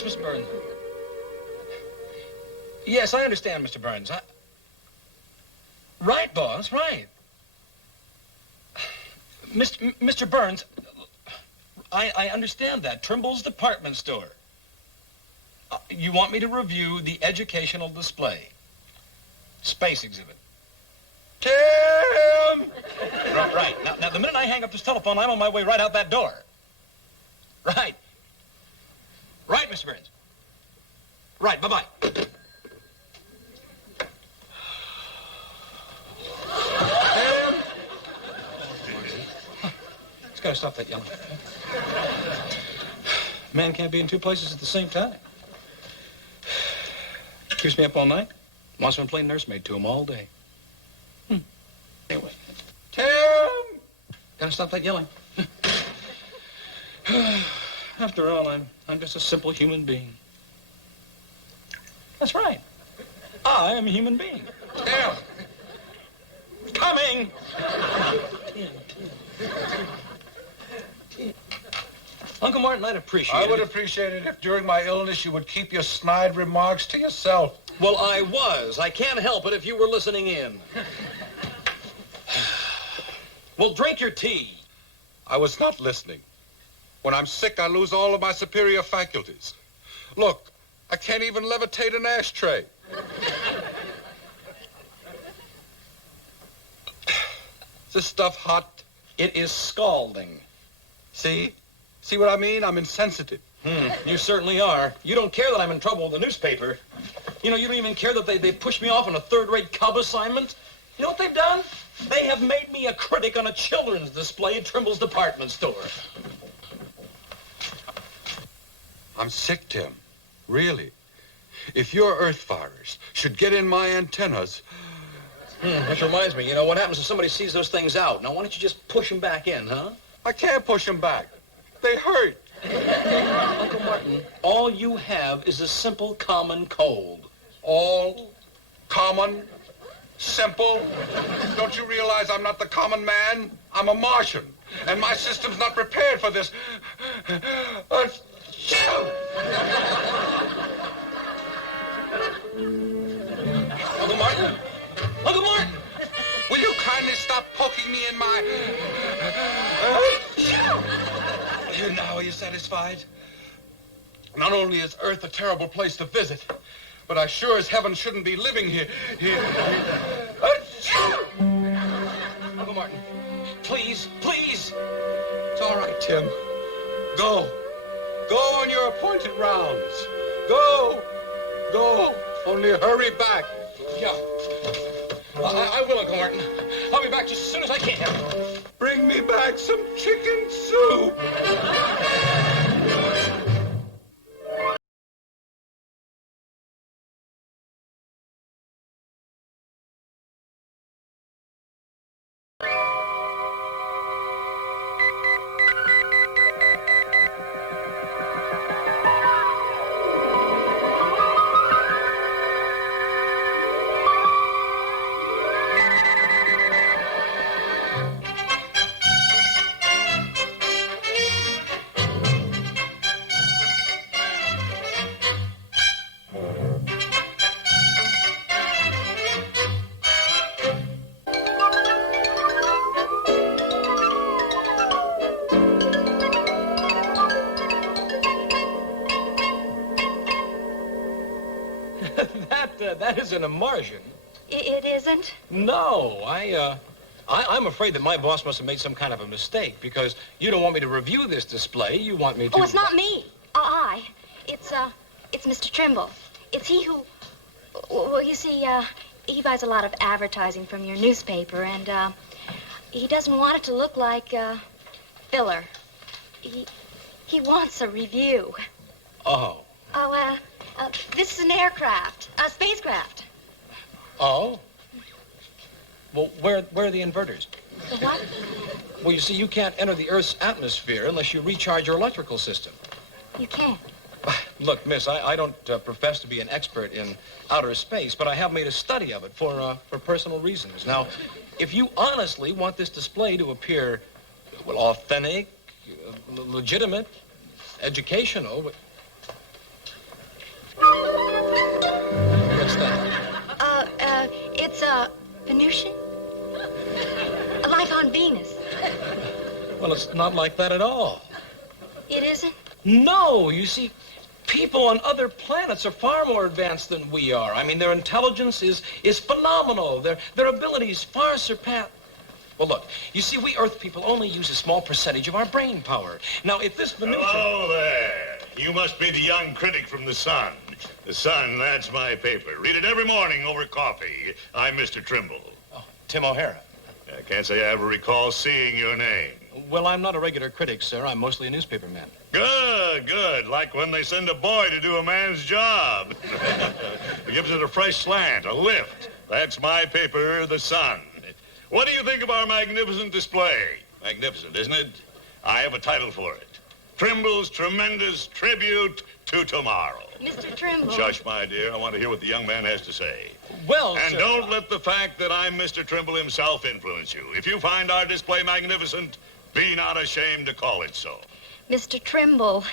Yes, Mr. Burns. Yes, I understand, Mr. Burns. Right, boss, right. Mr. Burns, I understand that. Trimble's department store. You want me to review the educational display. Space exhibit. Tim! Right. Now, the minute I hang up this telephone, I'm on my way right out that door. Right. Right, Mr. Burns. Right, bye-bye. Tim! Just gotta stop that yelling. Man can't be in two places at the same time. Keeps me up all night. Wants me to play nursemaid to him all day. Anyway. Tim! Gotta stop that yelling. After all, I'm just a simple human being. That's right. I am a human being. Tim! Coming! Uncle Martin, I'd appreciate it. I would appreciate it if during my illness you would keep your snide remarks to yourself. Well, I was. I can't help it if you were listening in. Well, drink your tea. I was not listening. When I'm sick, I lose all of my superior faculties. Look, I can't even levitate an ashtray. Is this stuff hot? It is scalding. See? See what I mean? I'm insensitive. You certainly are. You don't care that I'm in trouble with the newspaper. You know, you don't even care that they pushed me off on a third-rate cub assignment. You know what they've done? They have made me a critic on a children's display at Trimble's department store. I'm sick, Tim. Really. If your earth fires should get in my antennas... Which reminds me, you know, what happens if somebody sees those things out? Now, why don't you just push them back in, huh? I can't push them back. They hurt. Uncle Martin, all you have is a simple common cold. All common, simple. Don't you realize I'm not the common man? I'm a Martian, and my system's not prepared for this. Uncle Martin! Uncle Martin! Will you kindly stop poking me in my... Now, are you satisfied? Not only is Earth a terrible place to visit, but I sure as heaven shouldn't be living here. Uncle Martin, please, please. It's all right, Tim. Go. Go on your appointed rounds. Go. Go. Only hurry back. Yeah. I will, Uncle Martin. I'll be back just as soon as I can. Bring me back some chicken soup. That isn't a Martian. It isn't? No, I'm afraid that my boss must have made some kind of a mistake because you don't want me to review this display. You want me to... Oh, it's not me. It's Mr. Trimble. It's he who... Well, you see, he buys a lot of advertising from your newspaper, and, he doesn't want it to look like, filler. He wants a review. Oh. This is an aircraft, a spacecraft. Oh? Well, where are the inverters? The what? Well, you see, you can't enter the Earth's atmosphere unless you recharge your electrical system. You can't. Look, miss, I don't profess to be an expert in outer space, but I have made a study of it for personal reasons. Now, if you honestly want this display to appear, well, authentic, legitimate, educational... on Venus. Well, it's not like that at all. It isn't? No, you see, people on other planets are far more advanced than we are. I mean, their intelligence is phenomenal. Their abilities far surpass... Well, look, you see, we Earth people only use a small percentage of our brain power. Now, if this minutia... Hello there. You must be the young critic from The Sun. The Sun, that's my paper. Read it every morning over coffee. I'm Mr. Trimble. Oh, Tim O'Hara. I can't say I ever recall seeing your name. Well, I'm not a regular critic, sir. I'm mostly a newspaper man. Good, good. Like when they send a boy to do a man's job. It gives it a fresh slant, a lift. That's my paper, The Sun. What do you think of our magnificent display? Magnificent, isn't it? I have a title for it. Trimble's Tremendous Tribute to Tomorrow. Mr. Trimble. Shush, my dear. I want to hear what the young man has to say. Well, And sir... don't let the fact that I'm Mr. Trimble himself influence you. If you find our display magnificent, be not ashamed to call it so. Mr. Trimble.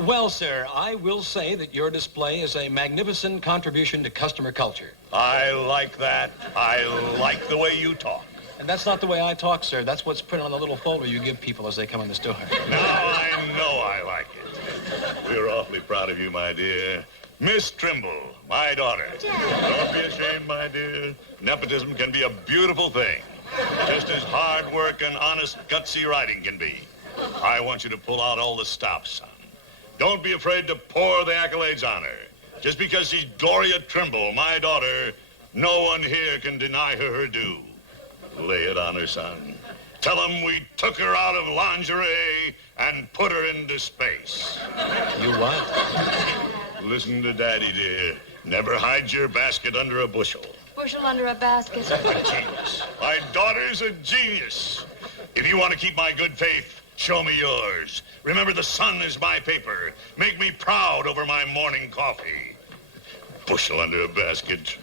Well, sir, I will say that your display is a magnificent contribution to customer culture. I like that. I like the way you talk. And that's not the way I talk, sir. That's what's printed on the little folder you give people as they come in the store. Now I know I like it. We're awfully proud of you, my dear. Miss Trimble, my daughter. Don't be ashamed, my dear. Nepotism can be a beautiful thing. Just as hard work and honest, gutsy writing can be. I want you to pull out all the stops, son. Don't be afraid to pour the accolades on her. Just because she's Gloria Trimble, my daughter, no one here can deny her due. Lay it on her, son. Tell them we took her out of lingerie and put her into space. You what? Listen to Daddy, dear. Never hide your basket under a bushel. Bushel under a basket. A genius. My daughter's a genius. If you want to keep my good faith, show me yours. Remember, The Sun is my paper. Make me proud over my morning coffee. Bushel under a basket.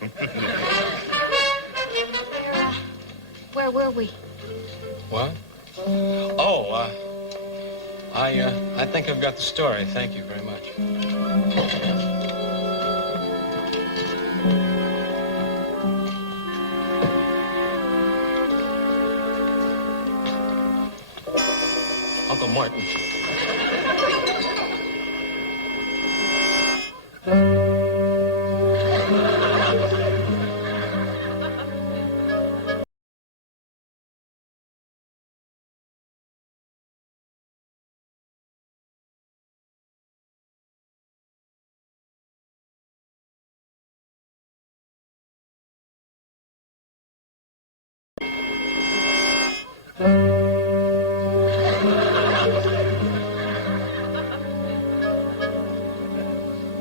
Where were we? What? Oh, I think I've got the story. Thank you very much. Uncle Martin.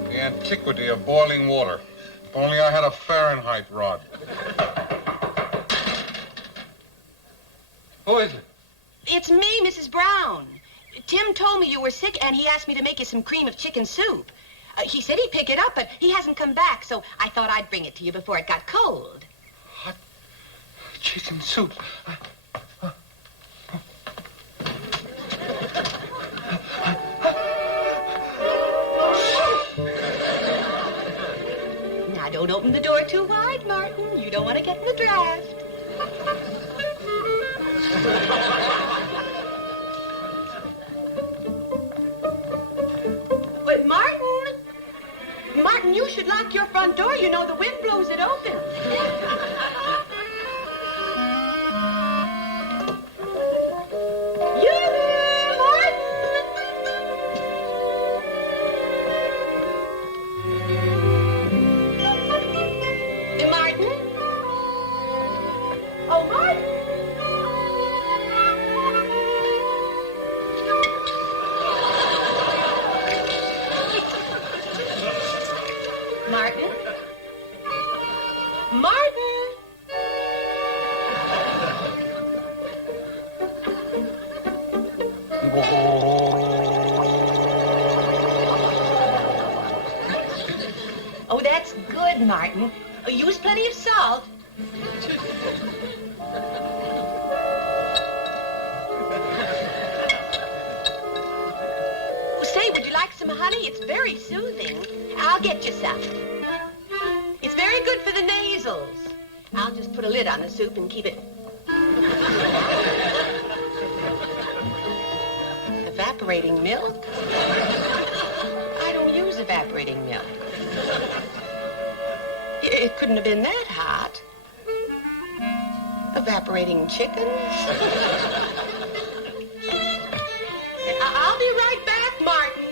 The antiquity of boiling water. If only I had a Fahrenheit rod. Who is it? It's me, Mrs. Brown. Tim told me you were sick, and he asked me to make you some cream of chicken soup. He said he'd pick it up, but he hasn't come back, so I thought I'd bring it to you before it got cold. Hot chicken soup. Now, don't open the door too wide, Martin. You don't want to get in the draft. But Martin, you should lock your front door. You know the wind blows it open. You there, Martin? Martin? Oh, Martin. Martin? Martin? Oh, that's good, Martin. Use plenty of salt. Say, would you like some honey? It's very soothing. I'll get you some. It's very good for the nasals. I'll just put a lid on the soup and keep it... evaporating milk. I don't use evaporating milk. It couldn't have been that hot. Evaporating chickens? I'll be right back, Martin.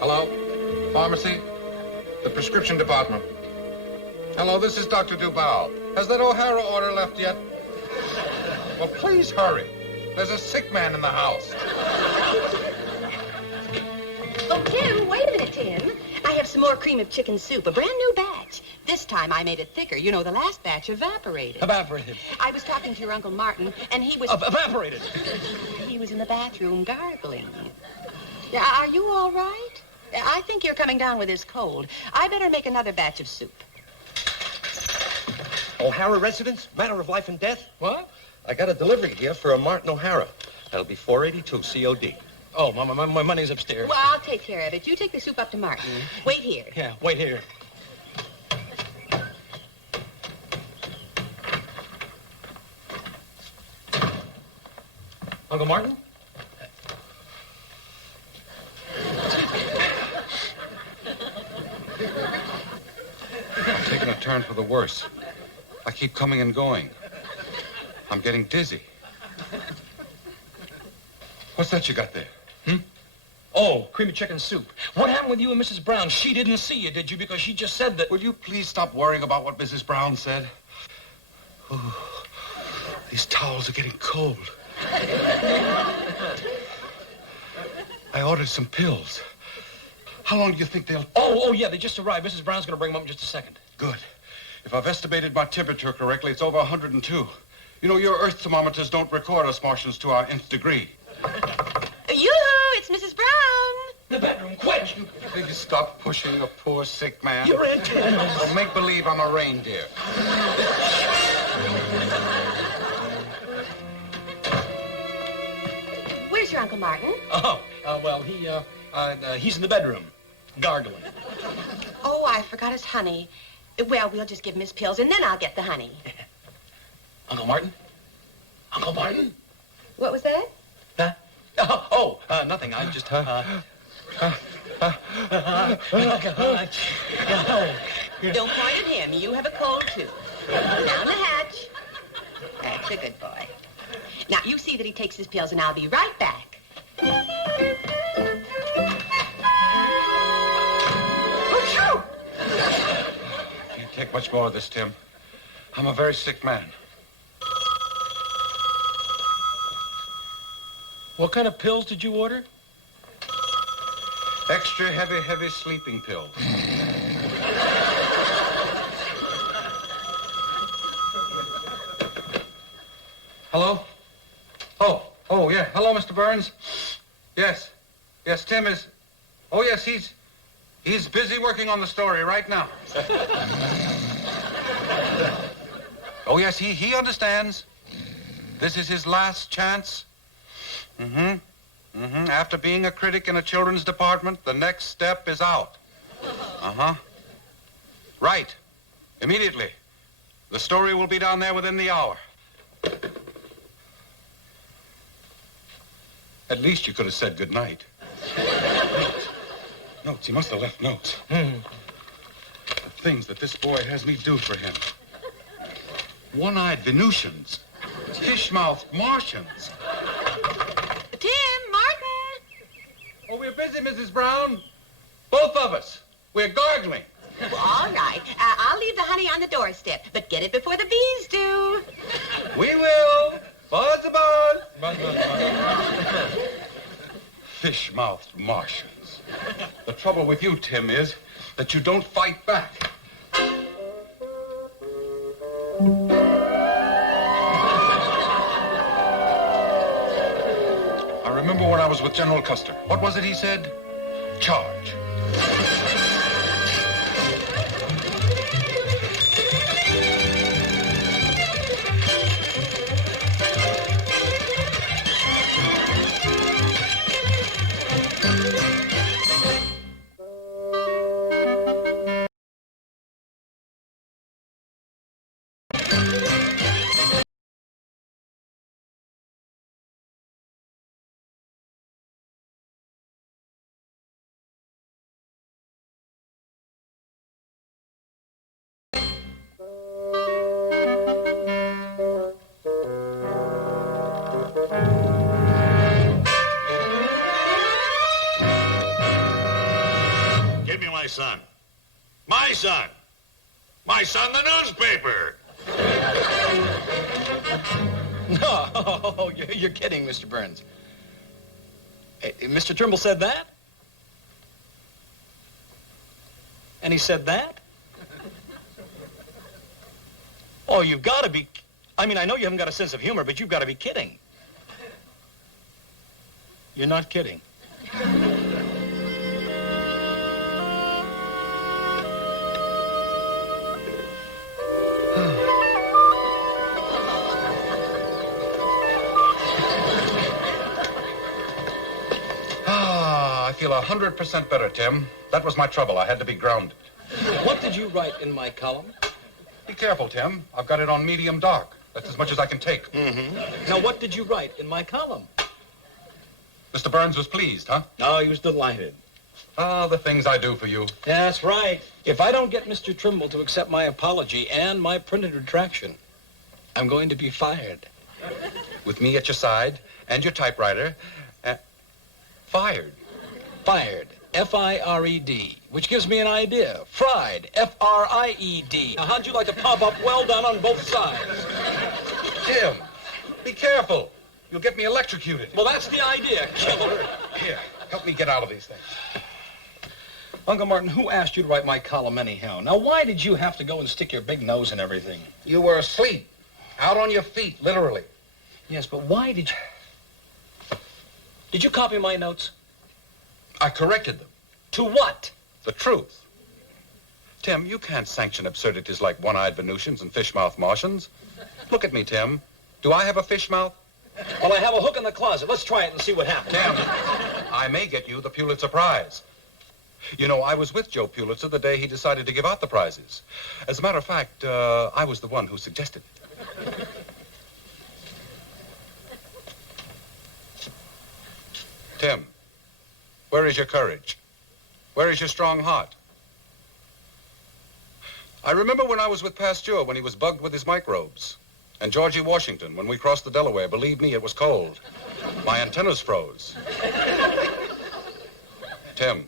Hello? Pharmacy? The prescription department. Hello, this is Dr. Duval. Has that O'Hara order left yet? Well, please hurry. There's a sick man in the house. Oh, Tim, wait a minute, Tim. I have some more cream of chicken soup, a brand new batch. This time I made it thicker. You know, the last batch evaporated. Evaporated. I was talking to your Uncle Martin, and he was... Evaporated. He was in the bathroom gargling. Yeah, are you all right? I think you're coming down with his cold. I better make another batch of soup. O'Hara residence? Matter of life and death? What? I got a delivery here for a Martin O'Hara. That'll be $4.82 COD. Oh, my money's upstairs. Well, I'll take care of it. You take the soup up to Martin. Wait here. Yeah, wait here. Uncle Martin? I'm taking a turn for the worse. I keep coming and going. I'm getting dizzy. What's that you got there? Oh, creamy chicken soup. What happened with you and Mrs. Brown? She didn't see you, did you? Because she just said that... Will you please stop worrying about what Mrs. Brown said? Ooh, these towels are getting cold. I ordered some pills. How long do you think they'll... Oh, yeah, they just arrived. Mrs. Brown's going to bring them up in just a second. Good. If I've estimated my temperature correctly, it's over 102. You know, your Earth thermometers don't record us Martians to our nth degree. Yoo-hoo, it's Mrs. Brown. The bedroom, quick! Will you stop pushing a poor sick man? Your antennas. Well, make believe I'm a reindeer. Where's your Uncle Martin? Oh, well, he's in the bedroom, gargling. Oh, I forgot his honey. Well, we'll just give him his pills, and then I'll get the honey. Uncle Martin? Uncle Martin? What was that? Huh? Nothing. I just, Don't point at him. You have a cold, too. Down the hatch. That's a good boy. Now, you see that he takes his pills, and I'll be right back. Achoo! Can't take much more of this, Tim. I'm a very sick man. What kind of pills did you order? Extra heavy sleeping pills. Hello? Oh, yeah. Hello, Mr. Burns. Yes, Tim is... Oh, yes, he's busy working on the story right now. Oh, yes, he understands. This is his last chance. After being a critic in a children's department, the next step is out. Right. Immediately. The story will be down there within the hour. At least you could have said good night. Notes. He must have left notes. The things that this boy has me do for him. One-eyed Venusians. Fish-mouthed Martians. Tim, Martin! Oh, we're busy, Mrs. Brown. Both of us. We're gargling. Well, all right. I'll leave the honey on the doorstep, but get it before the bees do. We will. Buzz a buzz. Fish-mouthed Martians. The trouble with you, Tim, is that you don't fight back. I remember when I was with General Custer. What was it he said? Charge. son. My son. My son, the newspaper. No, you're kidding, Mr. Burns. Hey, Mr. Trimble said that? And he said that? Oh, you've got to be... I mean, I know you haven't got a sense of humor, but you've got to be kidding. You're not kidding. I feel 100% better, Tim. That was my trouble. I had to be grounded. What did you write in my column? Be careful, Tim. I've got it on medium dark. That's as much as I can take. Mm-hmm. Now, what did you write in my column? Mr. Burns was pleased, huh? Oh, he was delighted. Ah, the things I do for you. That's right. If I don't get Mr. Trimble to accept my apology and my printed retraction, I'm going to be fired. With me at your side and your typewriter, fired. Fired. F-I-R-E-D, which gives me an idea. Fried. F-R-I-E-D. Now, how'd you like to pop up well done on both sides? Tim, be careful. You'll get me electrocuted. Well, that's the idea, killer. Here, help me get out of these things. Uncle Martin, who asked you to write my column anyhow? Now, why did you have to go and stick your big nose in everything? You were asleep. Out on your feet, literally. Yes, but why did you... Did you copy my notes? I corrected them. To what? The truth. Tim, you can't sanction absurdities like one-eyed Venusians and fish-mouthed Martians. Look at me, Tim. Do I have a fish mouth? Well, I have a hook in the closet. Let's try it and see what happens. Tim, I may get you the Pulitzer Prize. You know, I was with Joe Pulitzer the day he decided to give out the prizes. As a matter of fact, I was the one who suggested it. Tim, where is your courage? Where is your strong heart? I remember when I was with Pasteur when he was bugged with his microbes. And Georgie Washington, when we crossed the Delaware, believe me, it was cold. My antennas froze. Tim,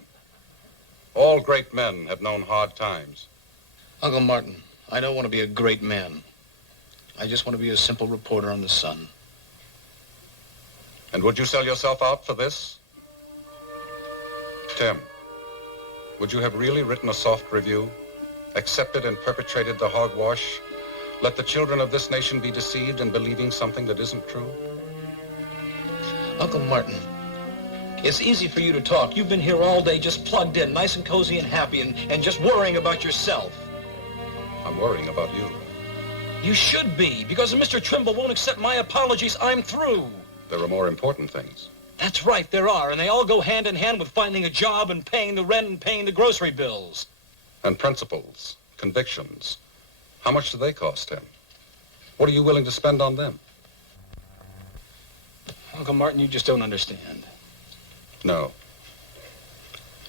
all great men have known hard times. Uncle Martin, I don't want to be a great man. I just want to be a simple reporter on the Sun. And would you sell yourself out for this? Tim, would you have really written a soft review, accepted and perpetrated the hogwash, let the children of this nation be deceived in believing something that isn't true? Uncle Martin, it's easy for you to talk. You've been here all day just plugged in, nice and cozy and happy, and just worrying about yourself. I'm worrying about you. You should be, because if Mr. Trimble won't accept my apologies, I'm through. There are more important things. That's right, there are, and they all go hand in hand with finding a job and paying the rent and paying the grocery bills. And principles, convictions. How much do they cost, Tim? What are you willing to spend on them? Uncle Martin, you just don't understand. No.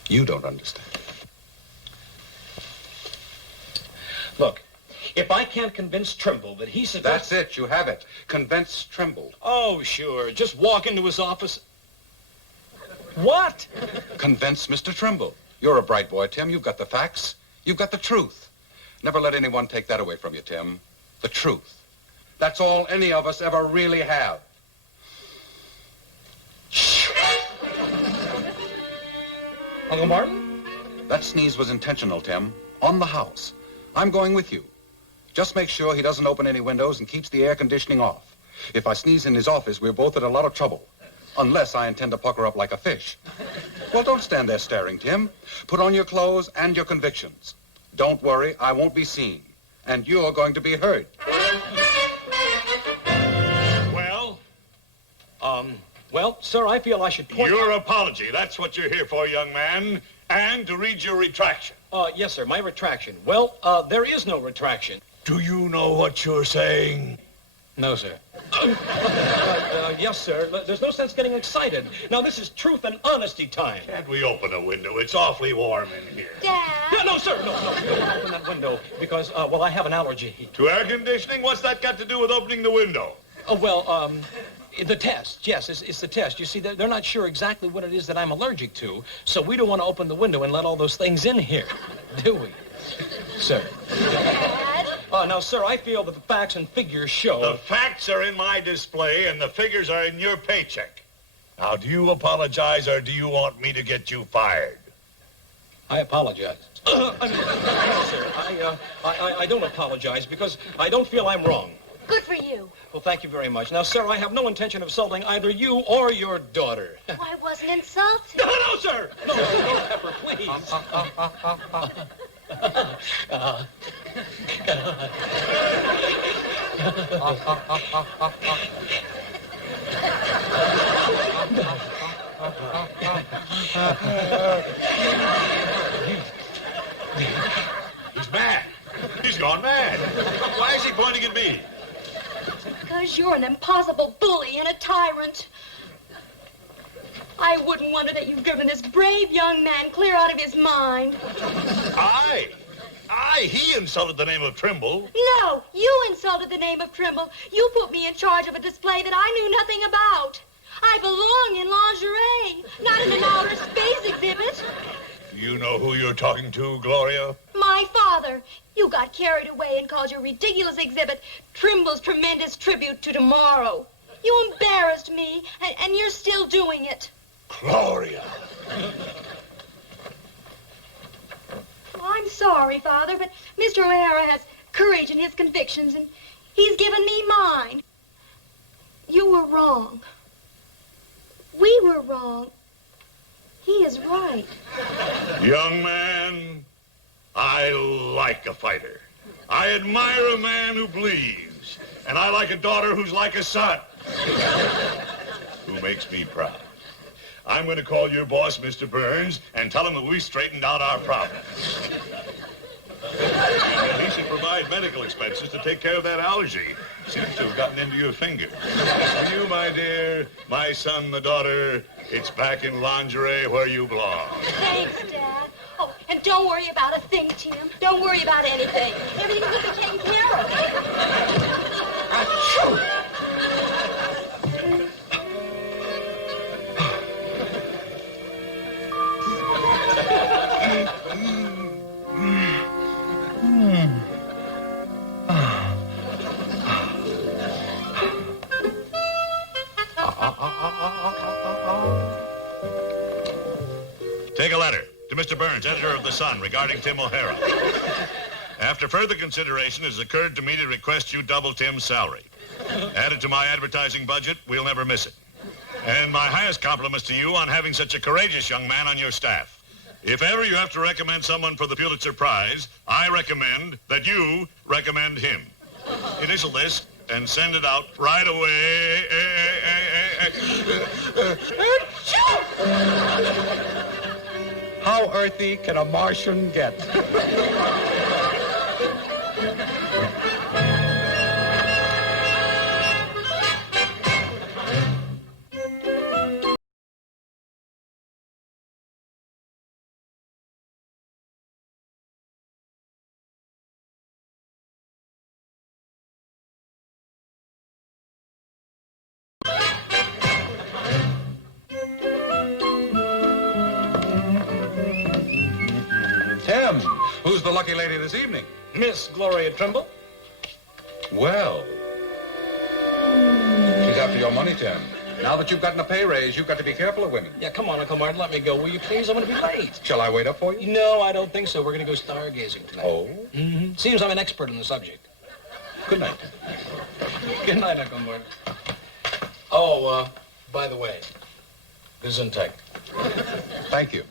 You don't understand. Look, if I can't convince Trimble that he said... That's it, you have it. Convince Trimble. Oh, sure. Just walk into his office. What? Convince Mr. Trimble. You're a bright boy, Tim. You've got the facts. You've got the truth. Never let anyone take that away from you, Tim. The truth. That's all any of us ever really have. Uncle Martin? That sneeze was intentional, Tim. On the house. I'm going with you. Just make sure he doesn't open any windows and keeps the air conditioning off. If I sneeze in his office, we're both at a lot of trouble. Unless I intend to pucker up like a fish. Well, don't stand there staring, Tim. Put on your clothes and your convictions. Don't worry, I won't be seen. And you're going to be heard. Well, sir, I feel I should point Your apology, that's what you're here for, young man. And to read your retraction. Yes, sir, my retraction. Well, there is no retraction. Do you know what you're saying? No, sir. Yes, sir. There's no sense getting excited. Now, this is truth and honesty time. Can't we open a window? It's awfully warm in here. Dad. No, sir, no, don't open that window because, well, I have an allergy. To air conditioning? What's that got to do with opening the window? The test, yes, it's the test. You see, they're not sure exactly what it is that I'm allergic to, so we don't want to open the window and let all those things in here, do we? Sir. Dad? Now, sir, I feel that the facts and figures show... The facts are in my display, and the figures are in your paycheck. Now, do you apologize, or do you want me to get you fired? I apologize. No, sir, I don't apologize because I don't feel I'm wrong. Good for you. Well, thank you very much. Now, sir, I have no intention of insulting either you or your daughter. I wasn't insulted. No, sir! No, Pepper, please. He's mad. He's gone mad. Why is he pointing at me? Because you're an impossible bully and a tyrant. I wouldn't wonder that you've driven this brave young man clear out of his mind. He insulted the name of Trimble. No, you insulted the name of Trimble. You put me in charge of a display that I knew nothing about. I belong in lingerie, not in an outer space exhibit. You know who you're talking to, Gloria? My father. You got carried away and called your ridiculous exhibit Trimble's Tremendous Tribute to Tomorrow. You embarrassed me, and you're still doing it. Gloria. Well, I'm sorry, Father, but Mr. O'Hara has courage in his convictions, and he's given me mine. You were wrong. We were wrong. He is right. Young man, I like a fighter. I admire a man who believes. And I like a daughter who's like a son. Who makes me proud. I'm going to call your boss, Mr. Burns, and tell him that we straightened out our problems. And he should provide medical expenses to take care of that allergy. Seems to have gotten into your finger. As for you, my dear, my son, the daughter, it's back in lingerie where you belong. Thanks, Dad. Oh, and don't worry about a thing, Tim. Don't worry about anything. Everything will be taken care of. Achoo! Take a letter to Mr. Burns, editor of The Sun, regarding Tim O'Hara. After further consideration, it has occurred to me to request you double Tim's salary. Added to my advertising budget, we'll never miss it. And my highest compliments to you on having such a courageous young man on your staff. If ever you have to recommend someone for the Pulitzer Prize, I recommend that you recommend him. Initial this and send it out right away. How earthy can a Martian get? Tim, who's the lucky lady this evening? Miss Gloria Trimble? Well, she's after your money, Tim. Now that you've gotten a pay raise, you've got to be careful of women. Yeah, come on, Uncle Martin, let me go. Will you please? I'm going to be late. Shall I wait up for you? No, I don't think so. We're going to go stargazing tonight. Oh? Mm-hmm. Seems I'm an expert on the subject. Good night. Good night, Uncle Martin. Oh, by the way, Gesundheit. Thank you.